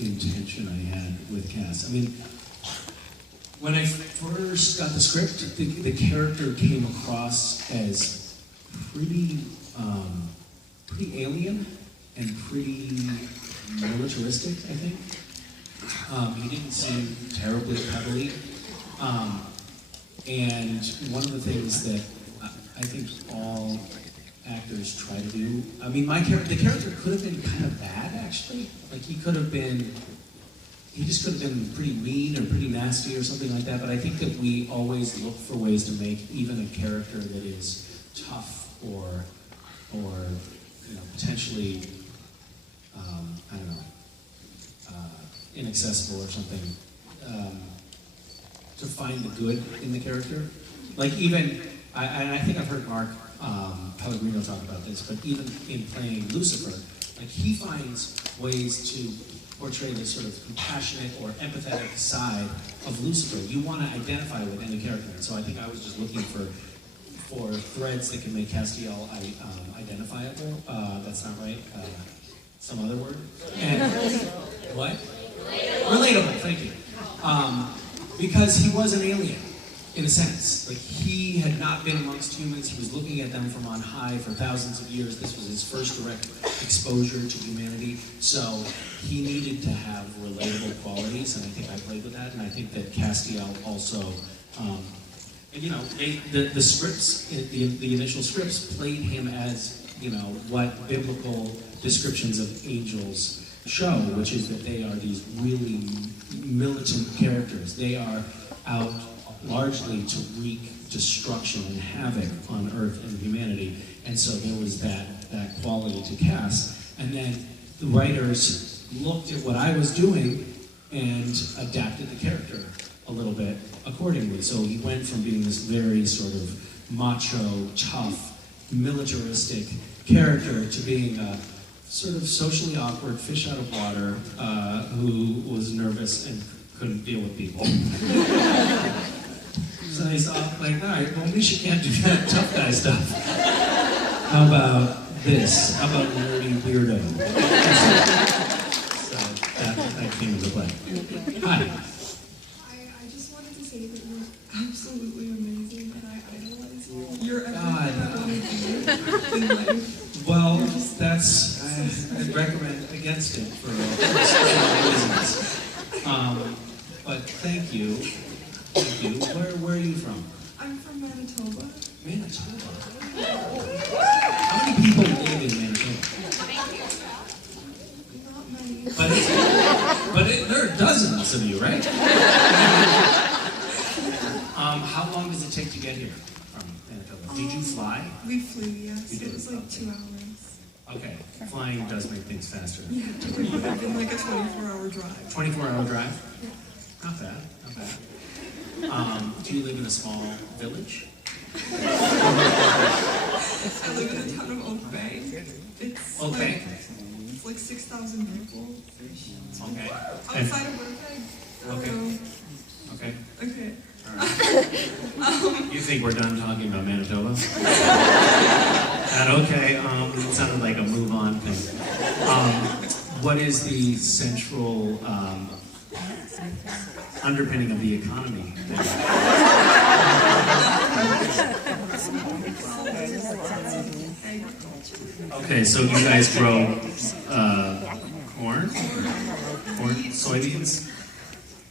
intention I had with Cass. I mean, when I first got the script, the character came across as pretty alien and pretty militaristic, I think. He didn't seem terribly cuddly. And one of the things that I think all actors try to do, I mean, the character could have been kind of bad, actually. Like, he just could have been pretty mean or pretty nasty or something like that, but I think that we always look for ways to make even a character that is tough or potentially, I don't know, inaccessible or something, to find the good in the character. Like, even, I think I've heard Mark Pellegrino talk about this, but even in playing Lucifer, like, he finds ways to portray this sort of compassionate or empathetic side of Lucifer. You want to identify with any character, and so I think I was just looking for threads that can make Castiel identifiable. That's not right. Some other word? And, what? Relatable, thank you. Because he was an alien, in a sense. Like, he had not been amongst humans. He was looking at them from on high for thousands of years. This was his first direct exposure to humanity. So he needed to have relatable qualities, and I think I played with that. And I think that Castiel also, the scripts, the initial scripts played him as, what biblical descriptions of angels show, which is that they are these really militant characters. They are out largely to wreak destruction and havoc on Earth and humanity. And so there was that quality to Cass. And then the writers looked at what I was doing and adapted the character a little bit accordingly. So he went from being this very sort of macho, tough, militaristic character to being a sort of socially awkward fish out of water who was nervous and couldn't deal with people. So I thought, like, all right, well, Misha can't do that tough guy stuff. How about this? How about nerdy weirdo? So that came into play. Hi. I just wanted to say that you're absolutely amazing, and I idolize you. You're everything God. I want to be in life. Well, I'd recommend against it for several reasons. But thank you. Thank you. Where are you from? I'm from Manitoba. Manitoba? How many people live in Manitoba? Not many. But there are dozens of you, right? How long does it take to get here from Manitoba? Did you fly? We flew, yes. You did? It was like Okay. 2 hours. Okay. Flying does make things faster. Yeah, it would have been like a 24-hour drive. 24-hour drive? Yeah. Not bad, not bad. Do you live in a small village? I live in the town of Oak Bay. It's Okay. It's like 6,000 people. Okay. Outside of Winnipeg. Okay. Okay. Okay. All right. You think we're done talking about Manitoba? Okay. It sounded like a move on thing. What is the central underpinning of the economy? Okay, so you guys grow corn, soybeans?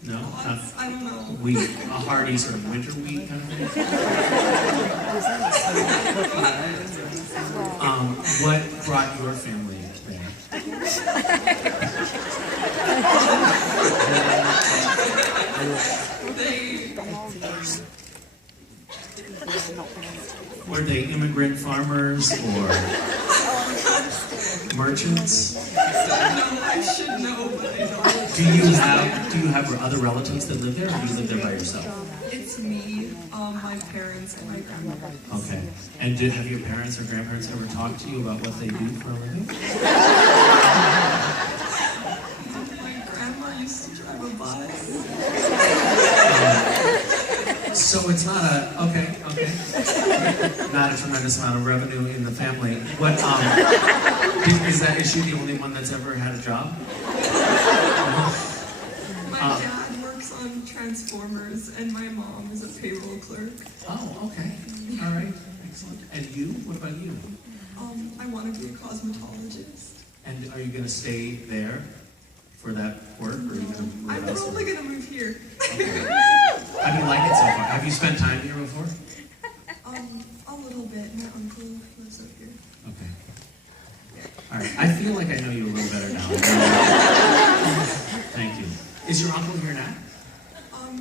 No, not I don't know. wheat, a hearty sort of winter wheat kind of thing. What brought your family there? Were they immigrant farmers or merchants? No, I should know, but I don't. Do you have other relatives that live there, or do you live there by yourself? It's me, my parents, and my grandmother. Okay. And have your parents or grandparents ever talked to you about what they do for a living? My grandma used to drive a bus. So it's not okay. Not a tremendous amount of revenue in the family. What, is she the only one that's ever had a job? Transformers, and my mom is a payroll clerk. Oh, okay. All right. Excellent. And you? What about you? I want to be a cosmetologist. And are you going to stay there for that work, or are you going to move I'm elsewhere? probably going to move here. Okay. How do you like it so far? Have you spent time here before? A little bit. My uncle lives up here. Okay. All right. I feel like I know you a little better now. Thank you. Is your uncle here now?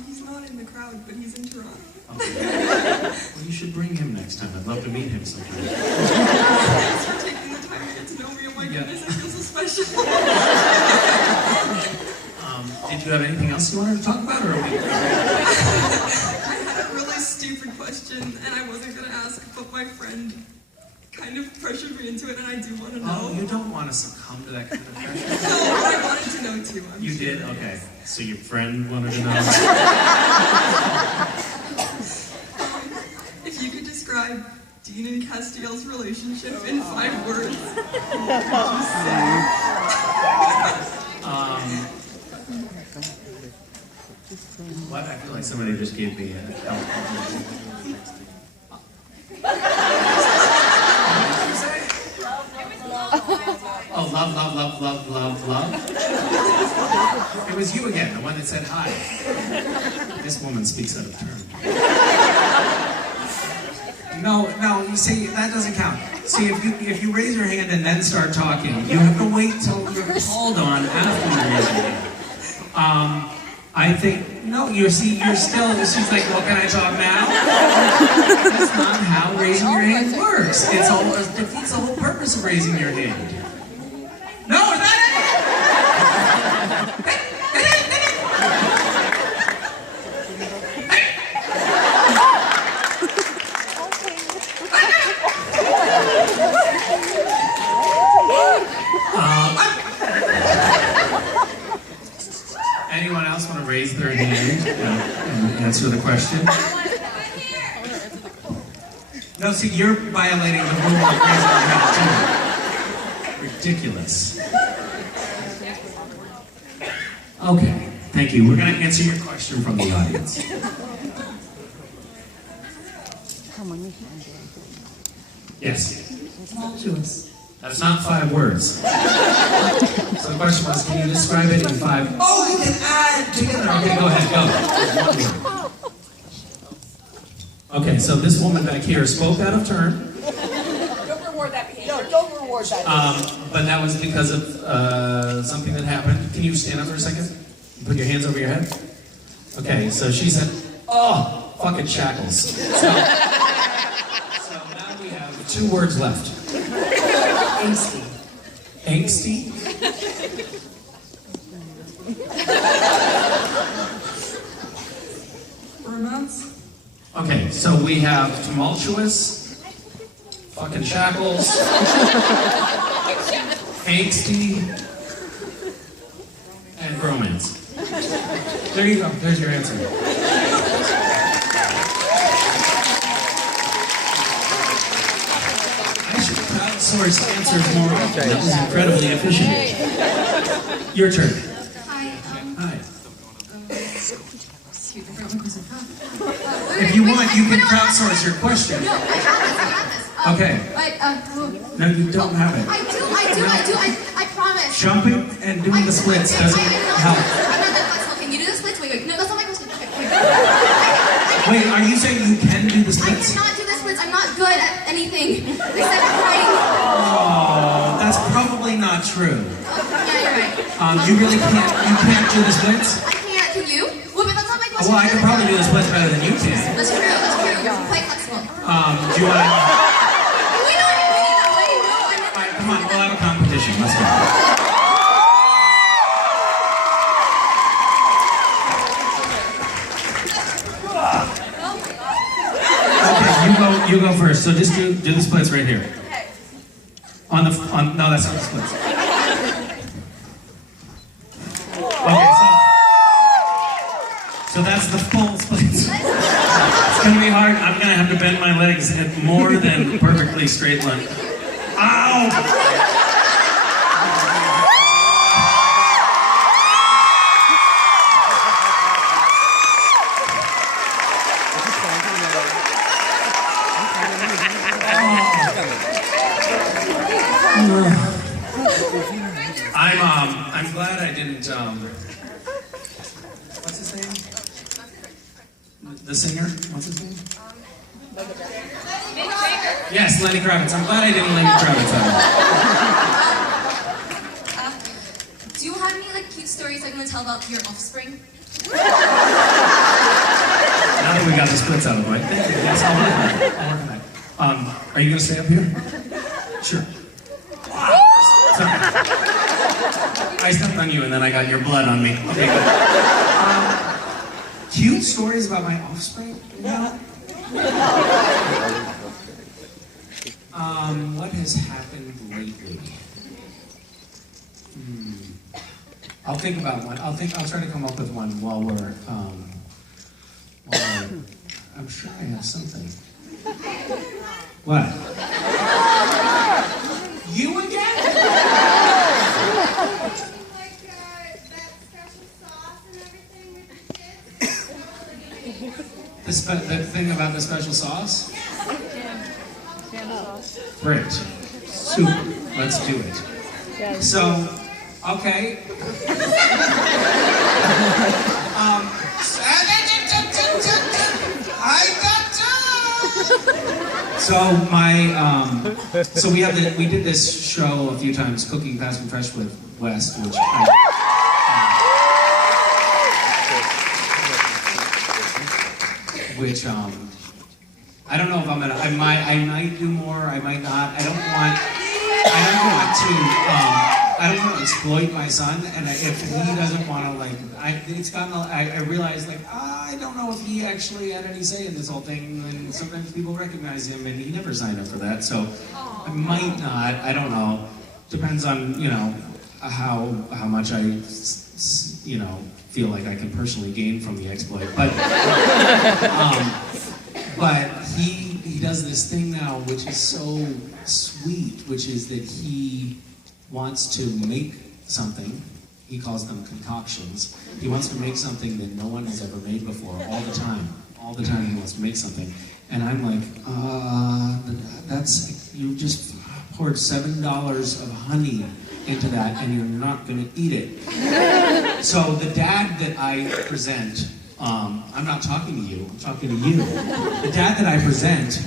He's not in the crowd, but he's in Toronto. Okay. Well, you should bring him next time. I'd love to meet him sometime. Thanks for taking the time to get to know me. Oh my goodness, I feel so special. Did you have anything else you wanted to talk about, or are we? I had a really stupid question, and I wasn't going to ask, but my friend kind of pressured me into it, and I do want to know. Oh, you don't want to succumb to that kind of pressure? No, I wanted to know too. You did? Okay. So your friend wanted to know? If you could describe Dean and Castiel's relationship in 5 words, what? I feel like somebody just gave me a help. Oh, love, love, love, love, love, love. It was you again, the one that said hi. This woman speaks out of turn. No, you see, that doesn't count. See, if you raise your hand and then start talking, you have to wait till you're called on after you raise your hand. I think, no, you're still, she's like, well, can I talk now? That's not how raising your hand works. It defeats the whole purpose of raising your hand. No, is that it? Anyone else want to raise their hand and answer the question? No, see, you're violating the rule of raising your hand too. Ridiculous. Okay, thank you. We're going to answer your question from the audience. Yes. tumultuous. That's not 5 words. So the question was, can you describe it in 5? Oh, you can add together. Okay, go ahead, go. Okay, so this woman back here spoke out of turn. Don't reward that behavior. No, don't reward that behavior. But that was because of something that happened. Can you stand up for a second? Put your hands over your head. Okay, so she said, oh, fucking shackles. So now we have 2 words left. Angsty. Angsty? Romance. Okay, so we have tumultuous, fucking shackles, angsty, and bromance. There you go, there's your answer. I should crowdsource answers more often. That was incredibly efficient. Your turn. Hi. Hi. Shoot, I forgot my question. If you want, you can crowdsource your question. No, I have this. Okay. No, you don't have it. I do. I promise. Jumping and doing the splits doesn't help. I'm not that flexible. Can you do the splits? Wait. No, that's not my question. Okay. Wait, are you saying you can do the I splits? cannot do the splits. I'm not good at anything except writing. Oh, that's probably not true. Yeah, you're right. You really can't do the splits? I can't. Can you? Well, but that's not my question. Well, I could probably do the splits better than you can. That's true. You're quite flexible. Do you want to... We don't need that. Wait, no. All right, come on, we'll have a competition. Let's go. Okay, you go first. So just do the splits right here. Okay. No, that's not the splits. Okay, so that's the full splits. It's gonna be hard. I'm gonna have to bend my legs at more than perfectly straight line. Ow! I'm glad I didn't, what's his name? The singer? What's his name? Yes, Lenny Kravitz. I'm glad I didn't Lenny Kravitz on it. Do you have any like cute stories that you want to tell about your offspring? Now that we got the splits out of the way. Yes, I'll work on that. Are you going to stay up here? Sure. Sorry. I stepped on you and then I got your blood on me. Okay, good. Cute stories about my offspring? No. What has happened lately? I'll think about one. I'll try to come up with one while we're, I'm sure I have something. What? You again? Like that special sauce and everything with the kids? The thing about the special sauce? Great. Soup. Let's do it. So, okay. So we did this show a few times, Cooking Fast and Fresh with West, which I don't know if I'm gonna. I might do more. I might not. I don't want to exploit my son, and if he doesn't want to, I realize I don't know if he actually had any say in this whole thing, and sometimes people recognize him, and he never signed up for that, so I might not. I don't know. Depends on how much I feel like I can personally gain from the exploit, but he does this thing now, which is so sweet, which is that he wants to make something. He calls them concoctions. He wants to make something that no one has ever made before, all the time. All the time he wants to make something. And I'm like, you just poured $7 of honey into that and you're not gonna eat it. So the dad that I present, I'm not talking to you, I'm talking to you. The dad that I present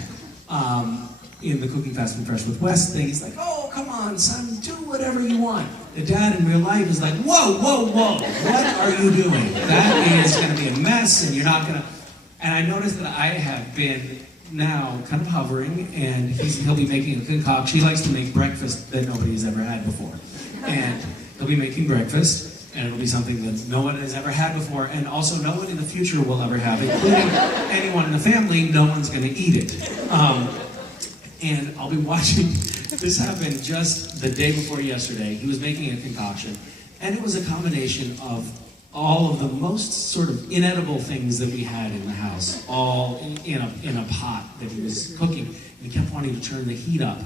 in the Cooking Fast and Fresh with West thing, he's like, oh, come on, son, do whatever you want. The dad in real life is like, whoa, whoa, whoa, what are you doing? That is gonna be a mess and you're not gonna... And I noticed that I have been now kind of hovering, and he'll be making a concoction. He likes to make breakfast that nobody has ever had before. And he'll be making breakfast, and it'll be something that no one has ever had before, and also no one in the future will ever have, including anyone in the family. No one's going to eat it. And I'll be watching this happen just the day before yesterday. He was making a concoction, and it was a combination of all of the most sort of inedible things that we had in the house, all in a pot that he was cooking. And he kept wanting to turn the heat up.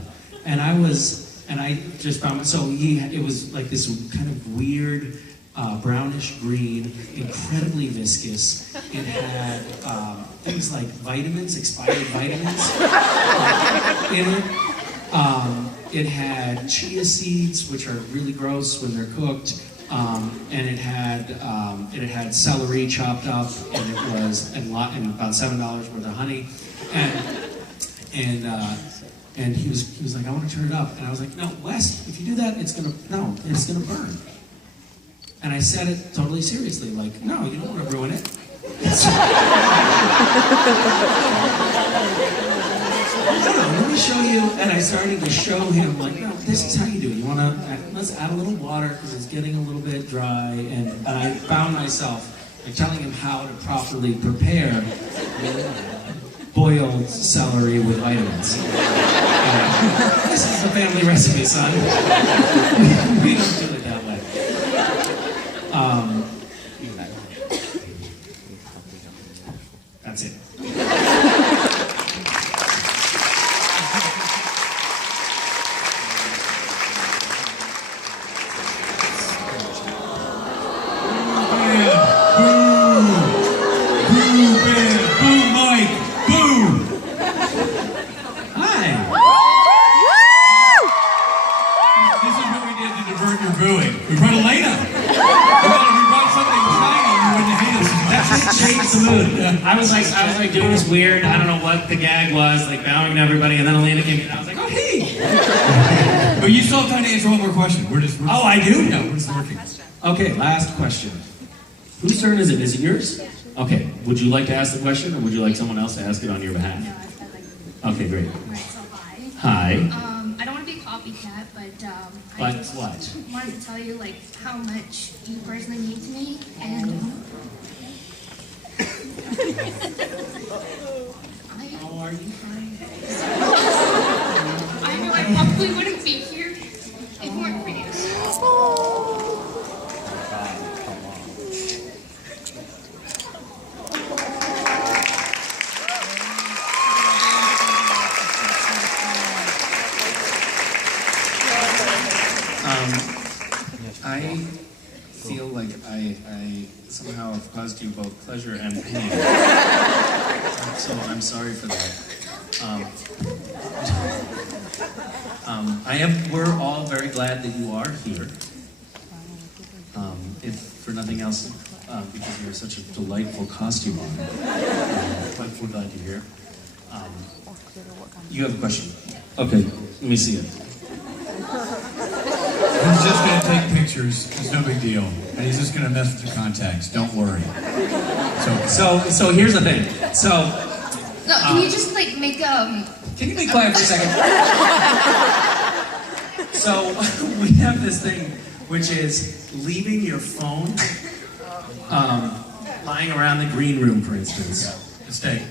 And I just found, it was like this kind of weird, brownish green, incredibly viscous. It had things like vitamins, expired vitamins in it. It had chia seeds, which are really gross when they're cooked. And it had celery chopped up, and it was and about $7 worth of honey, and he was like, I want to turn it up, and I was like, no, Wes, if you do that, it's gonna burn. And I said it totally seriously, like, no, you don't want to ruin it. Let me show you. And I started to show him, like, no, this is how you do it. Let's add a little water because it's getting a little bit dry. And I found myself telling him how to properly prepare boiled celery with vitamins. This is the family recipe, son. We don't do it that way. That's it. Boo. brightens the mood. I was like doing this weird, I don't know what the gag was, like bowing to everybody, and then Elena came in, and I was like, oh, hey! But you still have time to answer one more question. Oh, I do? Yeah, we're just working. Okay, last question. Whose turn is it? Is it yours? Okay, would you like to ask the question, or would you like someone else to ask it on your behalf? No, I'd like. Okay, great. Right, so hi. Hi. I don't want to be a copycat, but I But just what? wanted to tell you like how much you personally mean to me, and How are you? I know I probably wouldn't be here if it weren't for you. I feel like I somehow have caused you both pleasure and pain. So I'm sorry for that. We're all very glad that you are here. If for nothing else, because you're such a delightful costume on. But we're glad you're here. You have a question? Okay, let me see it. He's just going to take pictures. It's no big deal. And he's just going to mess with your contacts. Don't worry. So here's the thing. So No, can you just like make can you be quiet for a second? So we have this thing, which is leaving your phone lying around the green room, for instance. Mistake.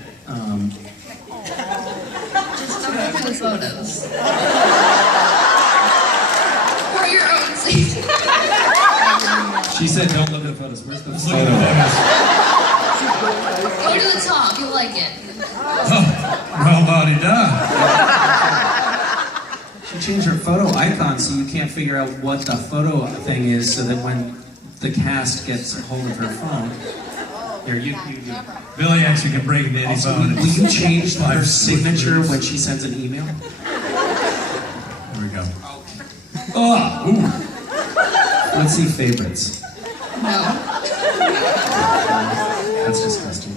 just don't look at the photos for your own safety. She said, "Don't look at the photos." Where's the Let's look at the photo? photos. Go to the top, you'll like it. Well, da-di-da. She changed her photo icon so you can't figure out what the photo thing is, so that when the cast gets a hold of her phone, here you. Billy actually can break into any Also, phone. will you change her signature when she sends an email? There we go. Oh, ooh. Let's see favorites. No. That's disgusting.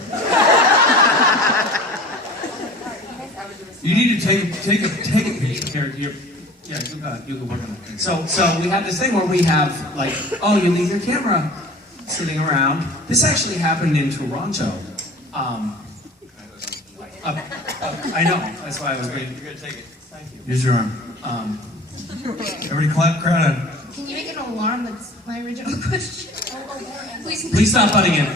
You need to take a picture. Here, yeah, you can work on it. So we have this thing where we have like, oh, you leave your camera sitting around. This actually happened in Toronto. I know. That's why I was waiting. You're gonna take it. Thank you. Use your arm. Everybody crowd on. Can you make an alarm? That's my original question. Please stop butting in.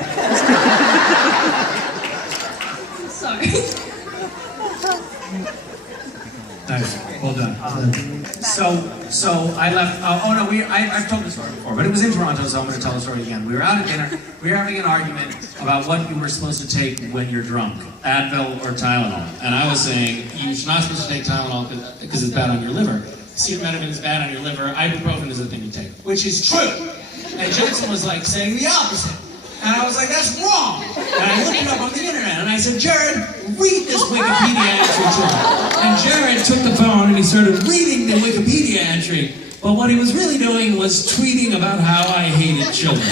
Sorry. Nice. Well done. So I left. I've told this story before, but it was in Toronto, so I'm going to tell the story again. We were out at dinner. We were having an argument about what you were supposed to take when you're drunk, Advil or Tylenol. And I was saying you're not supposed to take Tylenol because it's bad on your liver. Acetaminophen is bad on your liver. Ibuprofen is the thing you take, which is true. And Jensen was like saying the opposite. And I was like, that's wrong. And I looked it up on the internet and I said, Jared, read this Wikipedia entry to me. And Jared took the phone and he started reading the Wikipedia entry. But what he was really doing was tweeting about how I hated children.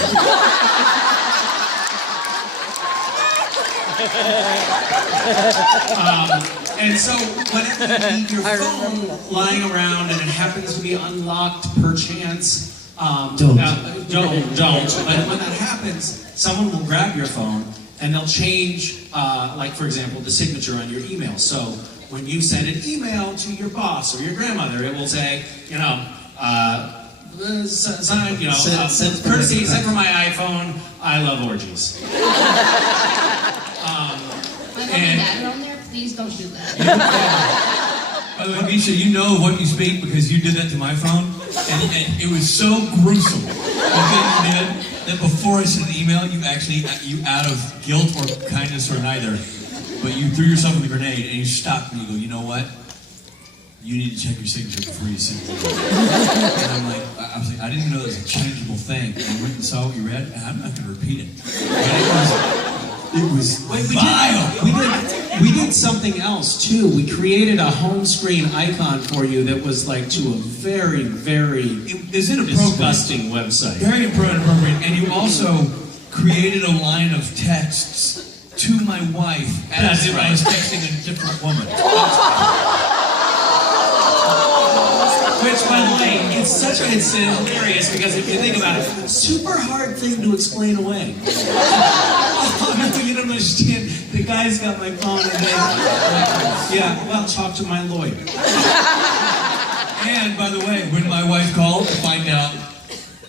And so whenever you leave your phone lying around and it happens to be unlocked perchance, don't. But when that happens, someone will grab your phone and they'll change, like for example, the signature on your email. So when you send an email to your boss or your grandmother, it will say, signed, courtesy sent from my iPhone, I love orgies. My mom and dad are on there. Please don't do that. By the way, Misha, you know what you speak because you did that to my phone, and it was so gruesome. That before I sent an email, you out of guilt or kindness or neither, but you threw yourself with a grenade and you stopped and you go, you know what? You need to check your signature before you send it. And I'm like, I didn't know that was a changeable thing. And I went and saw what you read, and I'm not going to repeat it. It was vile. We did something else too. We created a home screen icon for you that was like to a very, very disgusting website. Very inappropriate. And you also created a line of texts to my wife as if I was texting a different woman. Which, by the way, it's hilarious because if you think about it, super hard thing to explain away. Oh no, you don't understand. The guy's got my phone and yeah, well, talk to my lawyer. And by the way, when my wife called to find out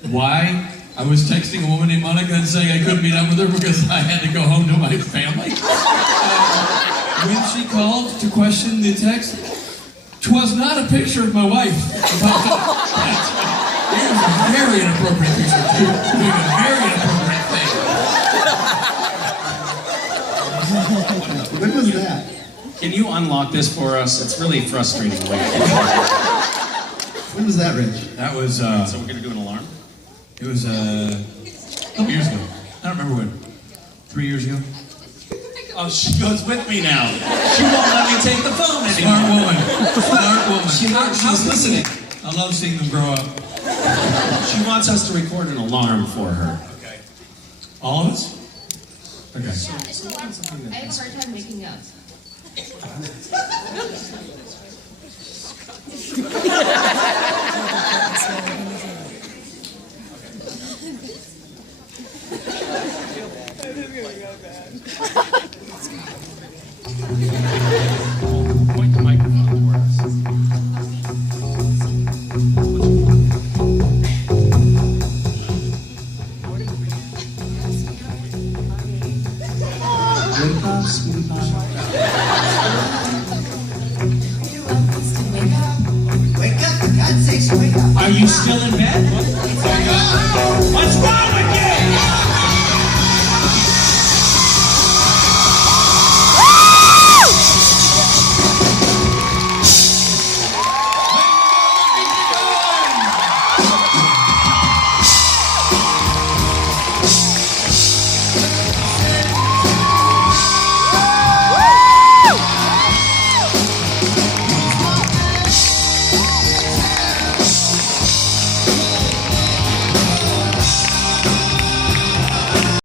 why I was texting a woman named Monica and saying I couldn't meet up with her because I had to go home to my family, when she called to question the text, 'twas not a picture of my wife. It was a very inappropriate picture too, doing a very inappropriate thing. When was that? Can you unlock this for us? It's really frustrating. When was that, Rich? That was, So we're gonna do an alarm? it was a couple years ago. I don't remember when. 3 years ago? Oh, she goes with me now. She won't let me take the phone Smart anymore. woman. Smart woman. How's listening? I love seeing them grow up. She wants us to record an alarm for her. Okay. All of us? Okay. Yeah, it's a lot. I have a hard time making up. Point the microphone for us. Wake up, for God's sakes, wake up. Are you still in bed? What's wrong with you?